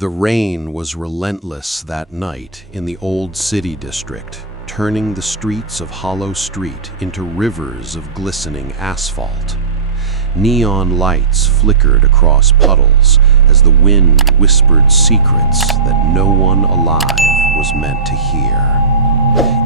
The rain was relentless that night in the old city district, turning the streets of Hollow Street into rivers of glistening asphalt. Neon lights flickered across puddles as the wind whispered secrets that no one alive was meant to hear.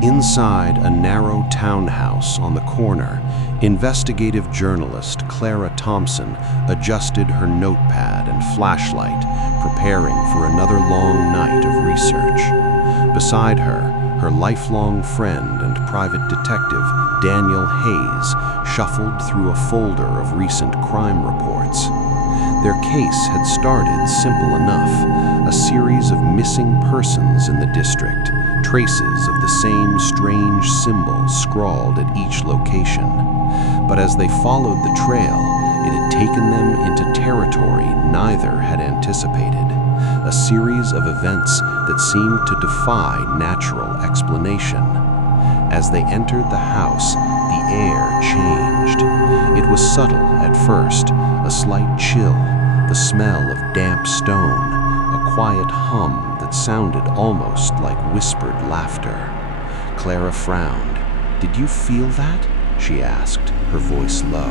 Inside a narrow townhouse on the corner, investigative journalist Clara Thompson adjusted her notepad and flashlight, preparing for another long night of research. Beside her, her lifelong friend and private detective, Daniel Hayes, shuffled through a folder of recent crime reports. Their case had started simple enough, a series of missing persons in the district, traces of the same strange symbol scrawled at each location. But as they followed the trail, it had taken them into territory neither had anticipated, a series of events that seemed to defy natural explanation. As they entered the house, the air changed. It was subtle at first, a slight chill, the smell of damp stone, a quiet hum that sounded almost like whispered laughter. Clara frowned. "Did you feel that?" she asked, her voice low.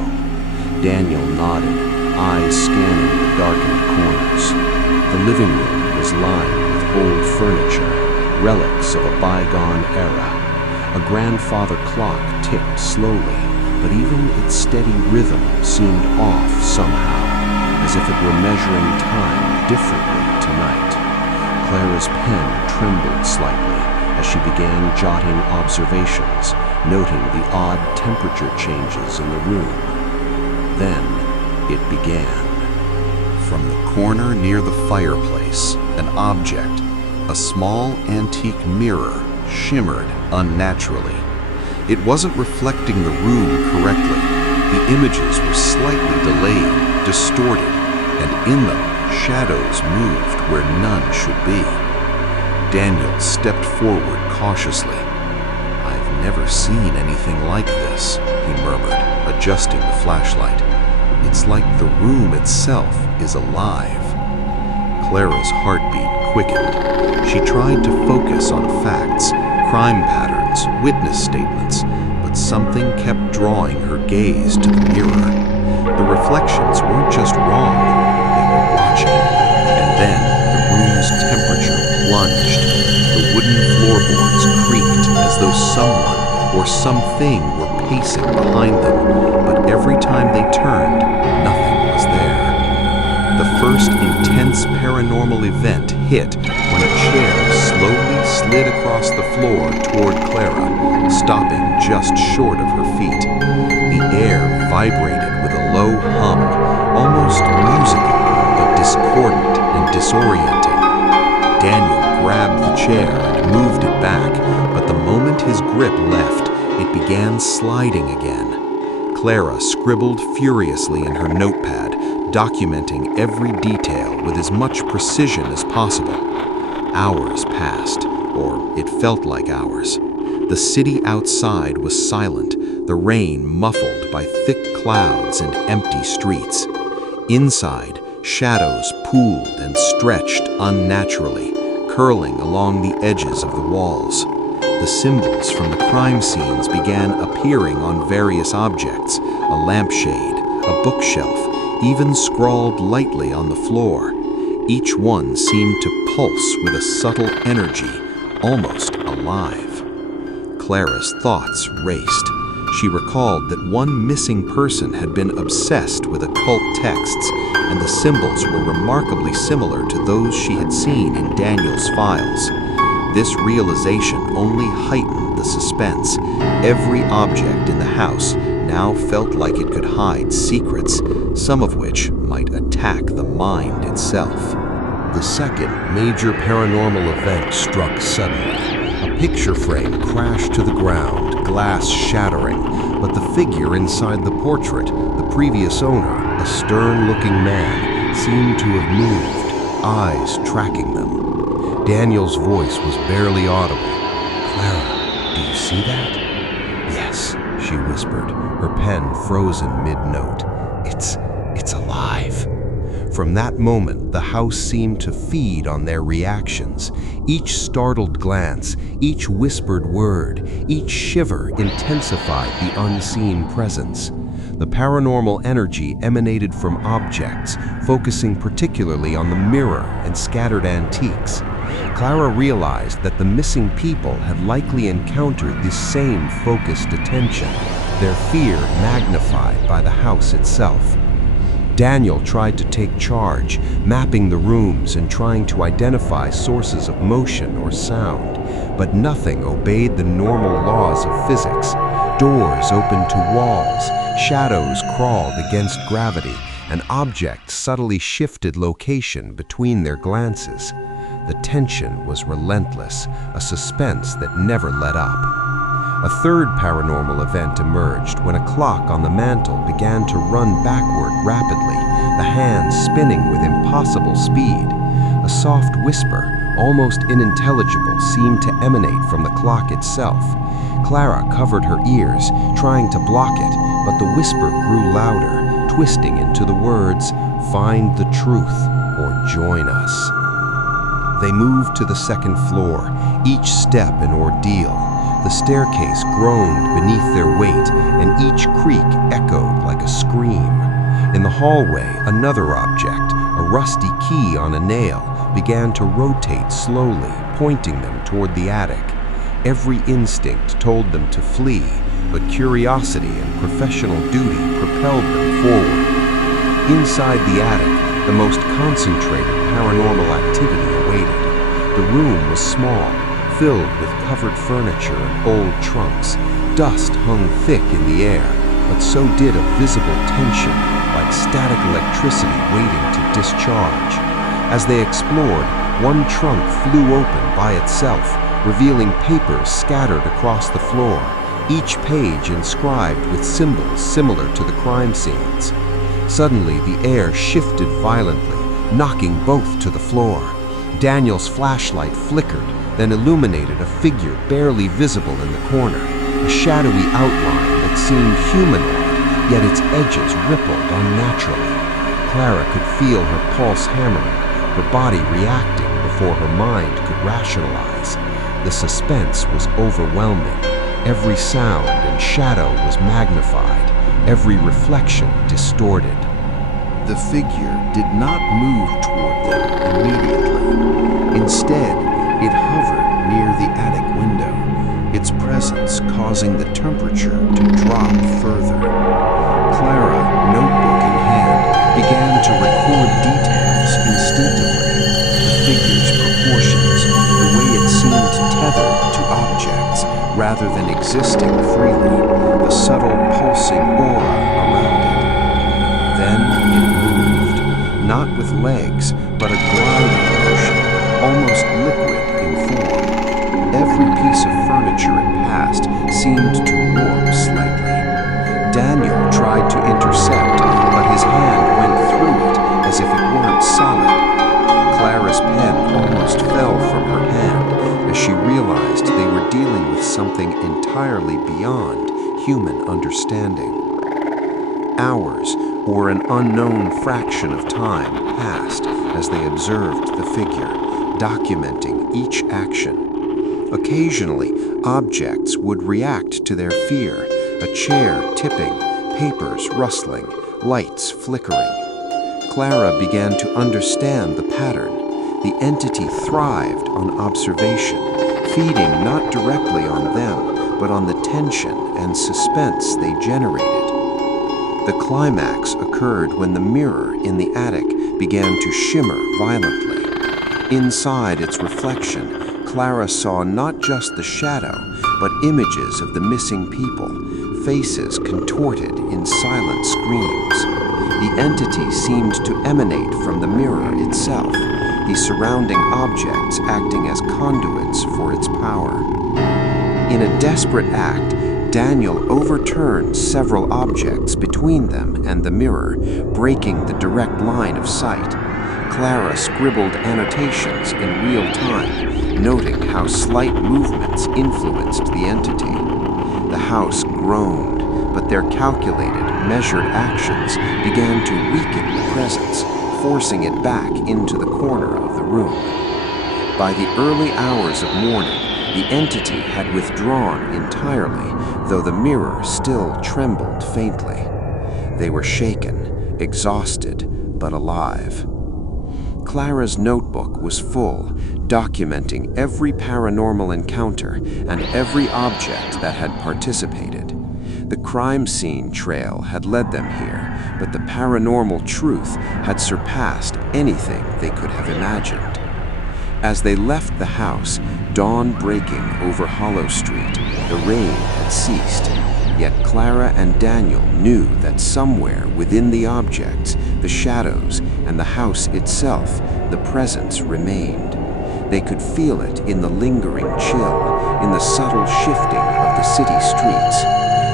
Daniel nodded, eyes scanning the darkened corners. The living room was lined with old furniture, relics of a bygone era. A grandfather clock ticked slowly, but even its steady rhythm seemed off somehow, as if it were measuring time differently tonight. Clara's pen trembled slightly as she began jotting observations, noting the odd temperature changes in the room. Then it began. From the corner near the fireplace, an object, a small antique mirror, shimmered unnaturally. It wasn't reflecting the room correctly. The images were slightly delayed, distorted, and in them, shadows moved where none should be. Daniel stepped forward cautiously. "I've never seen anything like this," he murmured, adjusting the flashlight. "It's like the room itself is alive." Clara's heartbeat quickened. She tried to focus on facts, crime patterns, witness statements, but something kept drawing her gaze to the mirror. The reflections weren't just wrong, they were watching. And then the room's temperature plunged. The wooden floorboards creaked as though someone or something were pacing behind them, but every time they turned, nothing was there. The first intense paranormal event hit when a chair slowly slid across the floor toward Clara, stopping just short of her feet. The air vibrated with a low hum, almost musical, but discordant and disorienting. Daniel grabbed the chair and moved it back, but the moment his grip left, it began sliding again. Clara scribbled furiously in her notepad, documenting every detail with as much precision as possible. Hours passed, or it felt like hours. The city outside was silent, the rain muffled by thick clouds and empty streets. Inside, shadows pooled and stretched unnaturally, curling along the edges of the walls. The symbols from the crime scenes began appearing on various objects, a lampshade, a bookshelf, even scrawled lightly on the floor. Each one seemed to pulse with a subtle energy, almost alive. Clara's thoughts raced. She recalled that one missing person had been obsessed with occult texts, and the symbols were remarkably similar to those she had seen in Daniel's files. This realization only heightened the suspense. Every object in the house now felt like it could hide secrets, some of which might attack the mind itself. The second major paranormal event struck suddenly. A picture frame crashed to the ground, glass shattering, but the figure inside the portrait, the previous owner, a stern-looking man, seemed to have moved, eyes tracking them. Daniel's voice was barely audible. "Clara, do you see that?" "Yes," she whispered, her pen frozen mid-note. It's alive." From that moment, the house seemed to feed on their reactions. Each startled glance, each whispered word, each shiver intensified the unseen presence. The paranormal energy emanated from objects, focusing particularly on the mirror and scattered antiques. Clara realized that the missing people had likely encountered this same focused attention, their fear magnified by the house itself. Daniel tried to take charge, mapping the rooms and trying to identify sources of motion or sound, but nothing obeyed the normal laws of physics. Doors opened to walls, shadows crawled against gravity, and objects subtly shifted location between their glances. The tension was relentless, a suspense that never let up. A third paranormal event emerged when a clock on the mantel began to run backward rapidly, the hands spinning with impossible speed. A soft whisper, almost unintelligible, seemed to emanate from the clock itself. Clara covered her ears, trying to block it, but the whisper grew louder, twisting into the words, "Find the truth or join us." They moved to the second floor, each step an ordeal. The staircase groaned beneath their weight, and each creak echoed like a scream. In the hallway, another object, a rusty key on a nail, began to rotate slowly, pointing them toward the attic. Every instinct told them to flee, but curiosity and professional duty propelled them forward. Inside the attic, the most concentrated paranormal activity awaited. The room was small, filled with covered furniture and old trunks. Dust hung thick in the air, but so did a visible tension, like static electricity waiting to discharge. As they explored, one trunk flew open by itself, revealing papers scattered across the floor, each page inscribed with symbols similar to the crime scenes. Suddenly, the air shifted violently, knocking both to the floor. Daniel's flashlight flickered, then illuminated a figure barely visible in the corner, a shadowy outline that seemed humanoid, yet its edges rippled unnaturally. Clara could feel her pulse hammering, her body reacting before her mind could rationalize. The suspense was overwhelming. Every sound and shadow was magnified, every reflection distorted. The figure did not move toward them immediately. Instead, it hovered near the attic window, its presence causing the temperature to drop further. Clara, notebook in hand, began to record details instinctively. The figure's proportions, the way it seemed tethered to objects rather than existing freely, the subtle pulsing aura around it. Then it moved, not with legs, but a gliding motion, almost liquid in form. Every piece of furniture it passed seemed to warp slightly. Daniel tried to intercept, but his hand went through it as if it weren't solid. Clara's pen almost fell from her hand as she realized they were dealing with something entirely beyond human understanding. Hours, or an unknown fraction of time, passed as they observed the figure, documenting each action. Occasionally, objects would react to their fear, a chair tipping, papers rustling, lights flickering. Clara began to understand the pattern. The entity thrived on observation, feeding not directly on them, but on the tension and suspense they generated. The climax occurred when the mirror in the attic began to shimmer violently. Inside its reflection, Clara saw not just the shadow, but images of the missing people, faces contorted in silent screams. The entity seemed to emanate from the mirror itself, the surrounding objects acting as conduits for its power. In a desperate act, Daniel overturned several objects between them and the mirror, breaking the direct line of sight. Clara scribbled annotations in real time, noting how slight movements influenced the entity. The house groaned, but their calculated, measured actions began to weaken the presence, forcing it back into the corner of the room. By the early hours of morning, the entity had withdrawn entirely, though the mirror still trembled faintly. They were shaken, exhausted, but alive. Clara's notebook was full, documenting every paranormal encounter and every object that had participated. The crime scene trail had led them here, but the paranormal truth had surpassed anything they could have imagined. As they left the house, dawn breaking over Hollow Street, the rain had ceased. Yet Clara and Daniel knew that somewhere within the objects, the shadows, and the house itself, the presence remained. They could feel it in the lingering chill, in the subtle shifting of the city streets.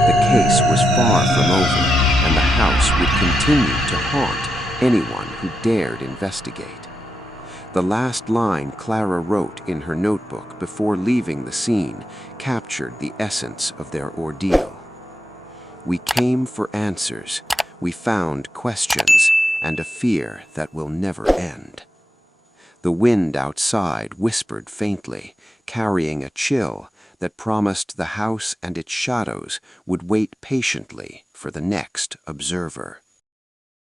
The case was far from over, and the house would continue to haunt anyone who dared investigate. The last line Clara wrote in her notebook before leaving the scene captured the essence of their ordeal. We came for answers, we found questions, and a fear that will never end. The wind outside whispered faintly, carrying a chill that promised the house and its shadows would wait patiently for the next observer.